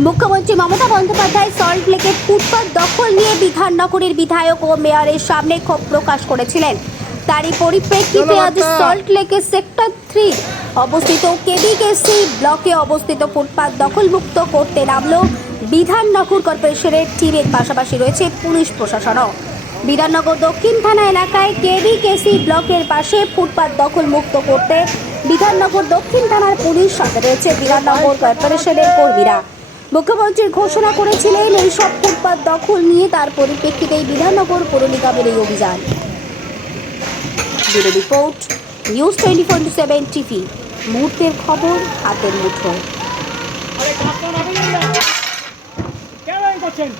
মুখ্যমন্ত্রী মমতা বন্দ্যোপাধ্যায় সল্ট লেকে ফুটপাত দখল নিয়ে বিধাননগরের বিধায়ক ও মেয়রের সামনে ক্ষোভ প্রকাশ করেছিলেন। তারই পরিপ্রেক্ষিতে আজ সল্ট লেকের সেক্টর থ্রি অবস্থিত কেবিকেসি ব্লকে অবস্থিত ফুটপাত দখলমুক্ত করতে নামলো বিধাননগর কর্পোরেশনের টিমের পাশাপাশি রয়েছে পুলিশ প্রশাসনও। বিধাননগর দক্ষিণ থানা এলাকায় কেবিকেসি ব্লকের পাশে ফুটপাত দখলমুক্ত করতে বিধাননগর দক্ষিণ থানার পুলিশ সাথে রয়েছে বিধাননগর কর্পোরেশনের কর্মীরা। মুখ্যমন্ত্রী ঘোষণা করেছিলেন, এই সব ফুটপাত দখল নিয়ে তার পরিপ্রেক্ষিতেই বিধাননগর পৌর নিগমের এই অভিযান। Report, news twenty four seven TV. মুহূর্তের খবর, হাতের কেন করছেন?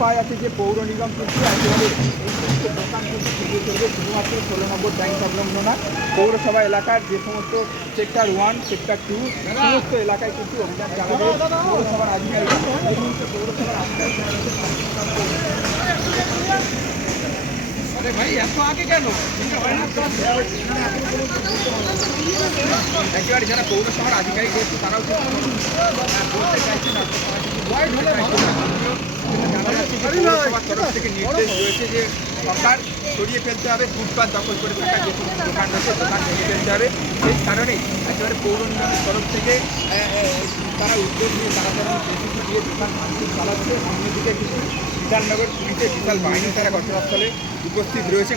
পাওয়া যাচ্ছে যে পৌর নিগম কিন্তু একেবারে এই সমস্ত দোকান কিন্তু শুধুমাত্র ষোলো নম্বর ব্যাংক সংলগ্ন না পৌরসভা এলাকার যে সমস্ত সেক্টর ওয়ান সেক্টর টু সমস্ত এলাকায় কিন্তু অভিযান চালাবে পৌরসভার আধিকারিক। এই পৌরসভার আধিকারিক ভাই এত আগে কেন? একেবারে যারা পৌরসভার আধিকারিক রয়েছে তারাও কিন্তু বলতে চাইছে না ভয় ঢলে জানা যাচ্ছে যে পৌরসভার তরফ থেকে নির্দেশ রয়েছে যে সরকার সরিয়ে ফেলতে হবে ফুটপাত দখল করে থাকা যে সমস্ত দোকান রয়েছে দোকান সরিয়ে ফেলতে হবে। সেই কারণে একেবারে পৌর নিগমের তরফ থেকে তারা উদ্যোগ নিয়ে তারা তারা প্রতিশ্রুতি দিয়ে দোকান ভাঙচুর চালাচ্ছে। অন্যদিকে কিন্তু বিধাননগর পুলিশের বিশাল বাহিনী তারা ঘটনাস্থলে উপস্থিত রয়েছে।